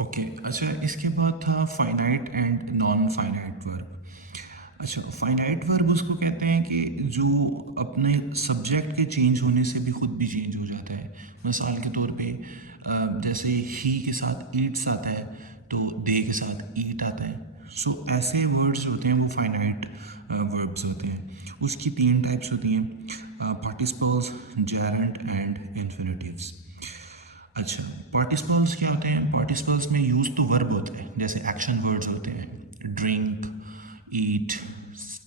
Okay. अच्छा, इसके बाद था finite and non finite verb. अच्छा, फाइनाइट वर्ब उसको कहते हैं कि जो अपने सब्जेक्ट के चेंज होने से भी खुद भी चेंज हो जाता है। मिसाल के तौर पे जैसे ही के साथ ईट्स आता है तो दे के साथ ईट आता है। सो ऐसे वर्ड्स होते हैं वो फाइनाइट वर्ब्स होते हैं। उसकी तीन टाइप्स होती हैं, पार्टिसिपल्स, जेरेंट एंड इन्फिनिटिव्स। अच्छा, पार्टिसिपल्स क्या होते हैं? पार्टिसिपल्स में यूज़ तो वर्ब होते हैं, जैसे एक्शन वर्ड्स होते हैं, ड्रिंक, ईट,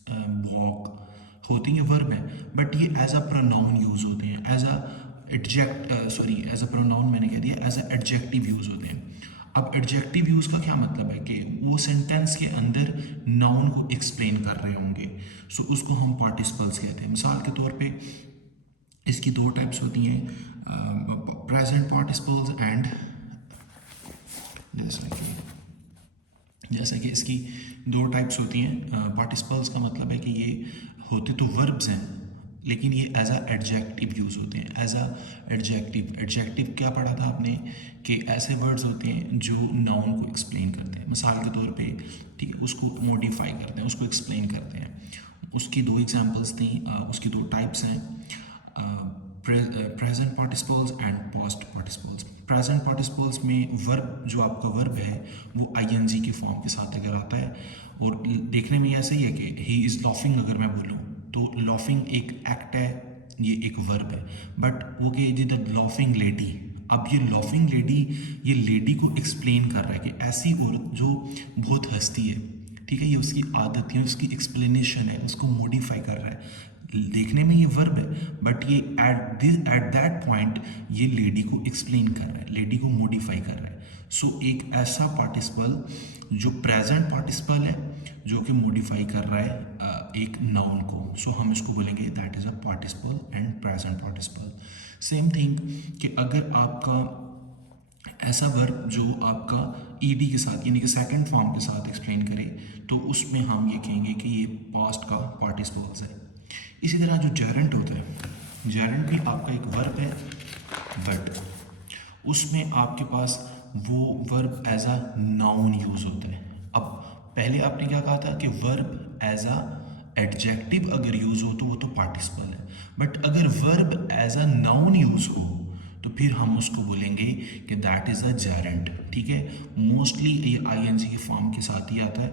वॉक, होते हैं वर्ब है, बट ये एज अ प्रोनाउन यूज़ होते हैं, as a as a pronoun मैंने कह दिया, एज अ एडजेक्टिव यूज़ होते हैं। अब एडजेक्टिव यूज़ का क्या मतलब है कि वो सेंटेंस के अंदर नाउन को एक्सप्लेन कर रहे होंगे, सो उसको हम पार्टिसिपल्स कहते हैं। मिसाल के तौर पे इसकी दो टाइप्स होती हैं, प्रेजेंट पार्टिसिपल्स एंड, जैसा कि इसकी दो टाइप्स होती हैं। पार्टिसिपल्स का मतलब है कि ये होते तो वर्ब्स हैं, लेकिन ये एज अ एडजेक्टिव यूज़ होते हैं। एज अ एडजेक्टिव, एडजेक्टिव क्या पढ़ा था आपने कि ऐसे वर्ड्स होते हैं जो नाउन को एक्सप्लेन करते हैं। मिसाल के तौर पे, ठीक है, उसको मॉडिफाई करते हैं, उसको एक्सप्लेन करते हैं। उसकी दो एग्जांपल्स थी, उसकी दो टाइप्स हैं, present participles and past participles. Present participles में वर्ब, जो आपका वर्ब है वो आईएनजी के फॉर्म के साथ अगर आता है, और देखने में ऐसे ही है कि ही इज़ लॉफिंग अगर मैं बोलूँ तो लॉफिंग एक एक्ट है, ये एक वर्ब है, बट वो कि जी द लॉफिंग लेडी। अब ये लॉफिंग लेडी, ये लेडी को एक्सप्लेन कर रहा है कि ऐसी औरत जो बहुत हंसती है, ठीक है, ये उसकी आदत है, उसकी एक्सप्लेनेशन है, उसको मॉडिफाई कर रहा है। देखने में ये वर्ब है, बट ये एट दैट पॉइंट ये लेडी को एक्सप्लेन कर रहा है, लेडी को मॉडिफाई कर रहा है। सो एक ऐसा पार्टिसिपल जो प्रेजेंट पार्टिसिपल है, जो कि मॉडिफाई कर रहा है एक नाउन को, सो हम इसको बोलेंगे that is a participle and present participle. Same thing कि अगर आपका ऐसा वर्ब जो आपका ईडी के साथ यानी कि सेकंड फॉर्म के साथ एक्सप्लेन करे, तो उसमें हम ये कहेंगे कि ये पास्ट का पार्टिसिपल्स है। इसी तरह जो जेरेंट होता है, जेरेंट भी आपका एक वर्ब है, बट उसमें आपके पास वो verb as a noun use होता है। अब पहले आपने क्या कहा था कि वर्ब एज अ एडजेक्टिव अगर यूज़ हो तो वो तो पार्टिसिपल है, बट अगर verb as a noun use हो तो फिर हम उसको बोलेंगे कि दैट इज़ अ जेरेंट। ठीक है, मोस्टली ये आईएनजी के फॉर्म के साथ ही आता है।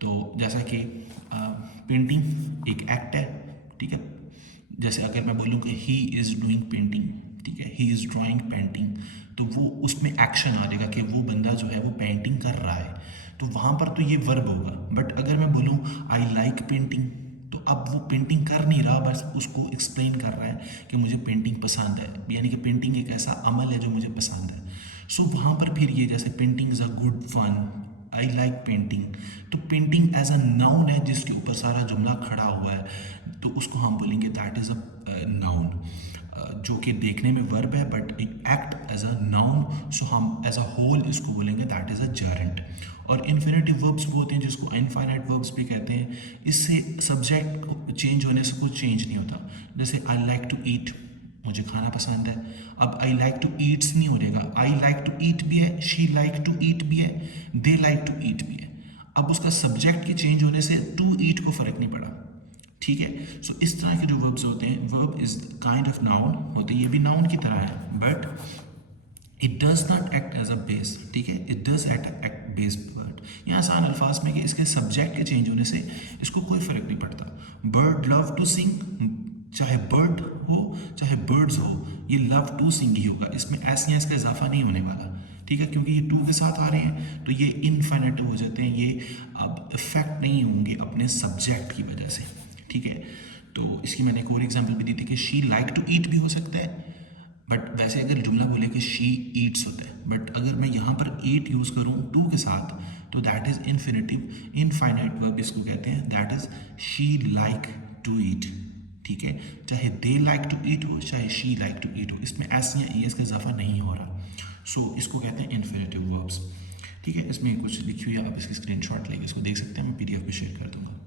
तो जैसा कि पेंटिंग एक एक्ट है, ठीक है, जैसे अगर मैं बोलूँ कि ही इज़ डूइंग पेंटिंग, ठीक है, ही इज़ ड्राइंग पेंटिंग, तो वो उसमें एक्शन आ जाएगा कि वो बंदा जो है वो पेंटिंग कर रहा है, तो वहाँ पर तो ये वर्ब होगा। बट अगर मैं बोलूँ आई लाइक पेंटिंग, तो अब वो पेंटिंग कर नहीं रहा, बस उसको एक्सप्लेन कर रहा है कि मुझे पेंटिंग पसंद है, यानी कि पेंटिंग एक ऐसा अमल है जो मुझे पसंद है। सो वहाँ पर फिर ये जैसे painting is a good fun, I like painting, तो पेंटिंग एज अ नाउन है जिसके ऊपर सारा जुमला खड़ा हुआ है, तो उसको हम बोलेंगे दैट इज़ अ नाउन, जो कि देखने में वर्ब है बट एक एक्ट एज अ नाउन, सो हम एज अ होल इसको बोलेंगे दैट इज़ अ जेरेंट। और इन्फिनेटिव वर्ब्स वो होते हैं जिसको इनफाइनाइट वर्ब्स भी कहते हैं। इससे सब्जेक्ट चेंज होने से कुछ चेंज नहीं होता। जैसे आई लाइक टू ईट, मुझे खाना पसंद है, अब आई लाइक टू ईट्स नहीं हो रहेगा, आई लाइक टू ईट भी है, शी लाइक टू ईट भी है, दे लाइक टू ईट भी है। अब उसका सब्जेक्ट के चेंज होने से टू ईट को फर्क नहीं पड़ा। ठीक है, सो इस तरह के जो वर्ब्स होते हैं, verb is kind of noun होते हैं, ये भी नाउन की तरह है, but it does not act as a base. ठीक है, it does act base word. यहाँ आसान अल्फाज में कि इसके सब्जेक्ट के चेंज होने से इसको कोई फर्क नहीं पड़ता। बर्ड लव टू सिंग, चाहे बर्ड हो चाहे बर्ड्स हो, ये लव टू सिंग ही होगा, इसमें ऐसे इसका इजाफा नहीं होने वाला। ठीक है, क्योंकि ये टू के साथ आ रहे हैं तो ये इनफाइनाइट हो जाते हैं, ये अब इफेक्ट नहीं होंगे अपने सब्जेक्ट की वजह से। ठीक है, तो इसकी मैंने एक और एग्जांपल भी दी थी कि शी लाइक टू ईट भी हो सकता है, बट वैसे अगर जुमला बोले कि शी ईट्स होता है, बट अगर मैं यहाँ पर ईट यूज़ करूँ टू के साथ तो that is infinitive, infinite verb इसको कहते हैं, that is she like to eat. ठीक है, चाहे दे लाइक टू ईट हो चाहे शी लाइक टू ईट हो, इसमें ऐसी या एस का इजाफा नहीं हो रहा, सो इसको कहते हैं इन्फिनेटिव वर्ब्स। ठीक है, इसमें कुछ लिखी हुई है, आप इसकी स्क्रीनशॉट लेके इसको देख सकते हैं, मैं पीडीएफ पे शेयर कर दूँगा।